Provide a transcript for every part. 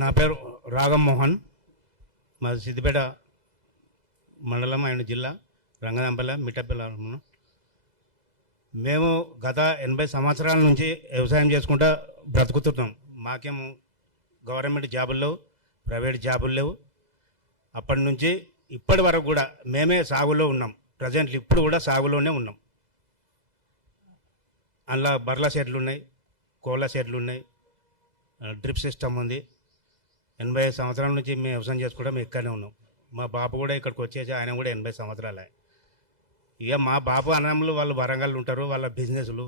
నా పేరు రాగం మోహన్. మా సిద్దిపేట మండలం ఆయన జిల్లా రంగనాంపల్లె మిట్టపల్లి. మేము గత 80 సంవత్సరాల నుంచి వ్యవసాయం చేసుకుంటూ బ్రతుకుతున్నాం. మాకేమో గవర్నమెంట్ జాబులు లేవు, ప్రైవేట్ జాబులు లేవు. అప్పటి నుంచి ఇప్పటి వరకు కూడా మేమే సాగులో ఉన్నాం. ప్రజెంట్ ఇప్పుడు కూడా సాగులోనే ఉన్నాం. అందులో బర్ల షెడ్లు ఉన్నాయి, కోళ్ళ షెడ్లు ఉన్నాయి, డ్రిప్ సిస్టమ్ ఉంది. 80 సంవత్సరాల నుంచి మేము వ్యవసాయం చేసుకుంటా మేము ఇక్కడనే ఉన్నాం. మా బాపు కూడా ఇక్కడికి వచ్చేసి ఆయన కూడా 80 సంవత్సరాలే. ఇక మా బాపు అన్నములు వాళ్ళు వరంగల్ ఉంటారు, వాళ్ళ బిజినెస్లు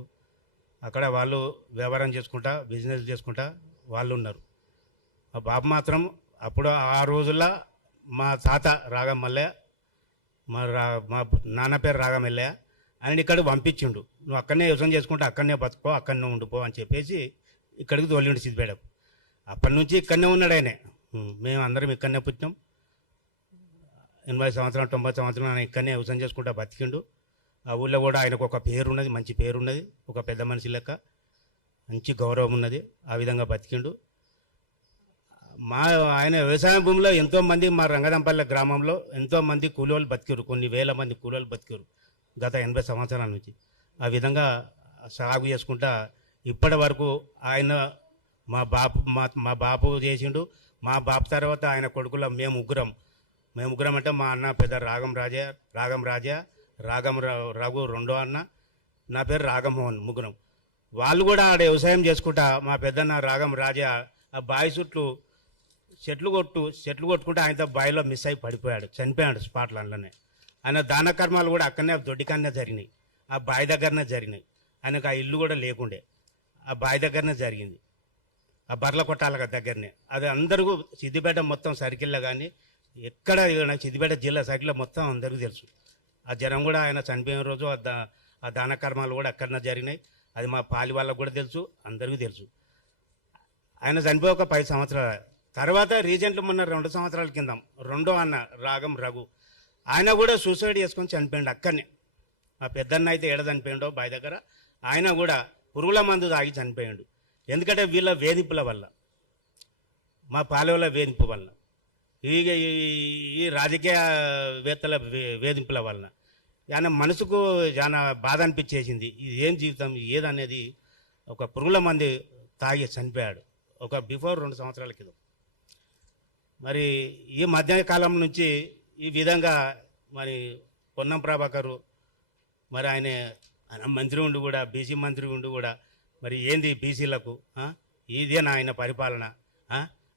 అక్కడ వాళ్ళు వ్యాపారం చేసుకుంటా బిజినెస్ చేసుకుంటా వాళ్ళు ఉన్నారు. మా బాపు మాత్రం అప్పుడు ఆ రోజుల్లో మా తాత రాగమల్లె, మా నాన్న పేరు రాగమల్లె, ఆయన ఇక్కడికి పంపించిండు. నువ్వు అక్కడనే వ్యవసాయం చేసుకుంటా అక్కడనే బతుకో, అక్కడనే ఉండిపో అని చెప్పేసి ఇక్కడికి తోలిండు సిద్దిపేటకు. అప్పటి నుంచి ఇక్కడనే ఉన్నాడు ఆయనే. మేము అందరం ఇక్కడనే పుట్టినాం. 80 సంవత్సరాలు 90 సంవత్సరాలు ఆయన ఇక్కడనే వ్యవసాయం చేసుకుంటా బతికిండు. ఆ ఊళ్ళో కూడా ఆయనకు ఒక పేరు ఉన్నది, మంచి పేరు ఉన్నది, ఒక పెద్ద మనిషి లెక్క మంచి గౌరవం ఉన్నది. ఆ విధంగా బతికిండు. ఆయన వ్యవసాయ భూమిలో ఎంతోమంది మా రంగదంపల్లె గ్రామంలో ఎంతోమంది కూలీలు బతికారు, కొన్ని వేల మంది కూలీలు బతికారు గత 80 సంవత్సరాల నుంచి. ఆ విధంగా సాగు చేసుకుంటా ఇప్పటి వరకు ఆయన మా బాపు చేసిండు. మా బాపు తర్వాత ఆయన కొడుకుల మేము ముగ్గురం అంటే మా అన్న పెద్ద రాగం రాజా, రఘు రెండో అన్న, నా పేరు రాగమోహన్, ముగ్గురం. వాళ్ళు కూడా ఆడ వ్యవసాయం చేసుకుంటా మా పెద్దన్న రాగం రాజా ఆ బావి చుట్టూ చెట్లు కొట్టుకుంటే ఆయనతో బావిలో మిస్ అయి పడిపోయాడు, చనిపోయాడు స్పాట్లో. అందులోనే ఆయన దాన కర్మాలు కూడా అక్కడనే దొడ్డికన్నా జరిగినాయి, ఆ బావి దగ్గరనే జరిగినాయి. ఆయనకు ఆ ఇల్లు కూడా లేకుండే, ఆ బావి దగ్గరనే జరిగింది, ఆ బర్ల కొట్టాల దగ్గరనే. అది అందరూ సిద్దిపేట మొత్తం సర్కిల్లో కానీ ఎక్కడ సిద్దిపేట జిల్లా సర్కిల్లో మొత్తం అందరికీ తెలుసు. ఆ జనం కూడా ఆయన చనిపోయిన రోజు ఆ దాన కర్మాలు కూడా అక్కడనే జరిగినాయి. అది మా పాలి వాళ్ళకు కూడా తెలుసు, అందరికీ తెలుసు. ఆయన చనిపోయి ఒక 10 సంవత్సరాల తర్వాత రీసెంట్లో మొన్న 2 సంవత్సరాల కింద రెండో అన్న రాగం రఘు ఆయన కూడా సూసైడ్ చేసుకొని చనిపోయాడు అక్కడనే. మా పెద్దన్న అయితే ఏడ చనిపోయాడో బావి దగ్గర, ఆయన కూడా పురుగుల మందు తాగి చనిపోయాడు. ఎందుకంటే వీళ్ళ వేధింపుల వల్ల, మా పాలెవల వేధింపు వలన, ఈ రాజకీయవేత్తల వేధింపుల వలన ఆయన మనసుకు చాలా బాధ అనిపించేసింది. ఇది ఏం జీవితం ఏదనేది. ఒక పురుగుల మంది తాగి చనిపోయాడు ఒక బిఫోర్ 2 సంవత్సరాల క్రితం. మరి ఈ మధ్యకాలం నుంచి ఈ విధంగా మరి పొన్నం ప్రభాకరు మరి ఆయన మంత్రి ఉండి కూడా, బీసీ మంత్రి ఉండి కూడా మరి ఏంది బీసీలకు ఇదేనా ఆయన పరిపాలన?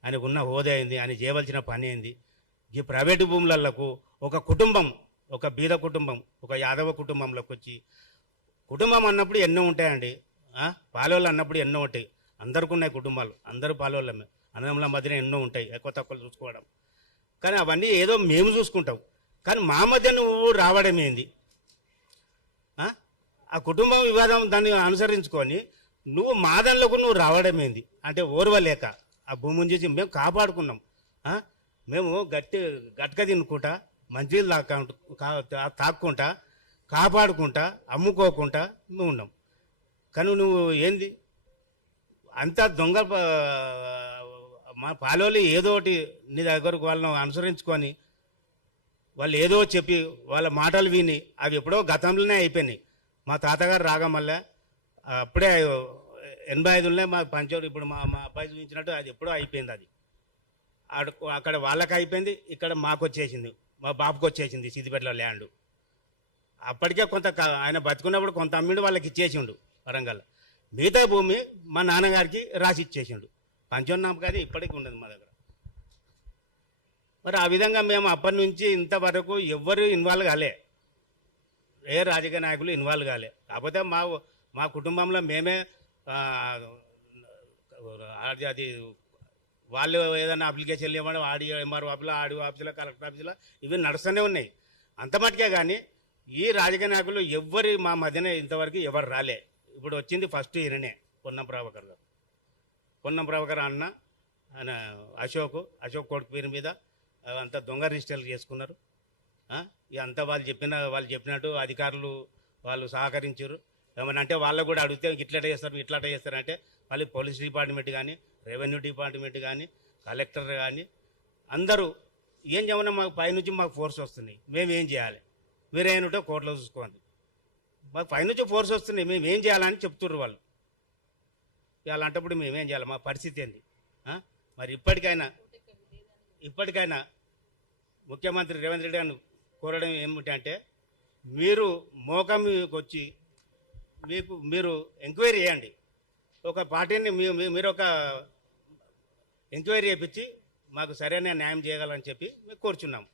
ఆయనకు ఉన్న హోదా ఏంది? ఆయన చేయవలసిన పని ఏంది? ఈ ప్రైవేటు భూములకు ఒక కుటుంబం, ఒక బీద కుటుంబం, ఒక యాదవ కుటుంబంలోకి వచ్చి, కుటుంబం అన్నప్పుడు ఎన్నో ఉంటాయండి, పాలోళ్ళు అన్నప్పుడు ఎన్నో ఉంటాయి. అందరికీ ఉన్నాయి కుటుంబాలు, అందరూ పాలోళ్ళమే, అన్నదమ్ముల మధ్యన ఎన్నో ఉంటాయి, ఎక్కువ తక్కువ చూసుకోవడం. కానీ అవన్నీ ఏదో మేము చూసుకుంటాం. కానీ మా మధ్య నువ్వు రావడం ఏంది? ఆ కుటుంబం వివాదం దాన్ని అనుసరించుకొని నువ్వు మా దానిలోకి నువ్వు రావడం ఏంది అంటే ఓర్వలేక ఆ భూమిని చూసి మేము కాపాడుకున్నాం. మేము గట్క తినుకుంటా, మంచిలు తాక్కుంటా, కాపాడుకుంటా, అమ్ముకోకుండా నువ్వు ఉన్నాం. కానీ నువ్వు ఏంది అంతా దొంగ. మా పాలోళ్ళు ఏదో ఒకటి నీ దగ్గరకు వాళ్ళని అనుసరించుకొని వాళ్ళు ఏదో చెప్పి వాళ్ళ మాటలు విని అవి ఎప్పుడో గతంలోనే అయిపోయినాయి. మా తాతగారు రాగమల్లె అప్పుడే 85లోనే మా పంచోడు ఇప్పుడు మా అబ్బాయి చూపించినట్టు అది ఎప్పుడో అయిపోయింది. అది అక్కడ వాళ్ళకి అయిపోయింది, ఇక్కడ మాకు వచ్చేసింది, మా బాబుకి వచ్చేసింది సిద్దిపేటలో ల్యాండ్. అప్పటికే కొంత ఆయన బతుకున్నప్పుడు కొంత అమ్మిండు, వాళ్ళకి ఇచ్చేసిండు వరంగల్. మిగతా భూమి మా నాన్నగారికి రాసి ఇచ్చేసిండు. పంచోన్నామకాది ఇప్పటికీ ఉండదు మా దగ్గర. మరి ఆ విధంగా మేము అప్పటి నుంచి ఇంతవరకు ఎవ్వరు ఇన్వాల్వ్ కాలే, ఏ రాజకీయ నాయకులు ఇన్వాల్వ్ కాలే. కాకపోతే మా కుటుంబంలో మేమే అది వాళ్ళు ఏదైనా అప్లికేషన్లు ఇవ్వడం ఎంఆర్ఓ ఆఫీసులో, ఆర్డీఓ ఆఫీసులో, కలెక్టర్ ఆఫీసులో ఇవి నడుస్తూనే ఉన్నాయి అంత మటుకే. కానీ ఈ రాజకీయ నాయకులు ఎవ్వరు మా మధ్యన ఇంతవరకు ఎవరు రాలే. ఇప్పుడు వచ్చింది ఫస్ట్ ఈయననే, పొన్నం ప్రభాకర్ గారు. పొన్నం ప్రభాకర్ అన్న ఆయన అశోక్ కొడుకు పేరు మీద అంతా దొంగ రిజిస్టర్లు చేసుకున్నారు. అంతా వాళ్ళు చెప్పినట్టు అధికారులు వాళ్ళు సహకరించారు. ఏమన్నా అంటే వాళ్ళకు కూడా అడిగితే ఇట్లా చేస్తారు అంటే వాళ్ళు పోలీస్ డిపార్ట్మెంట్ కానీ రెవెన్యూ డిపార్ట్మెంట్ కానీ కలెక్టర్ కానీ అందరూ ఏం చేయమన్నా మాకు పైనుంచి మాకు ఫోర్స్ వస్తున్నాయి, మేము ఏం చేయాలి, మీరేంటో కోర్టులో చూసుకోండి, మాకు పైనుంచి ఫోర్స్ వస్తున్నాయి, మేము ఏం చేయాలని చెప్తుర్రు వాళ్ళు. అలాంటప్పుడు మేమేం చేయాలి, మా పరిస్థితి ఏంది? మరి ఇప్పటికైనా ముఖ్యమంత్రి రేవంత్ రెడ్డి గారిని కోరడం ఏమిటంటే, మీరు మోకం మీదకి వచ్చి మీరు ఎంక్వైరీ చేయండి, ఒక పార్టీని మీరు ఒక ఎంక్వైరీ చేయించి మాకు సరైన న్యాయం చేయగలని చెప్పి మేము కోరుచున్నాము.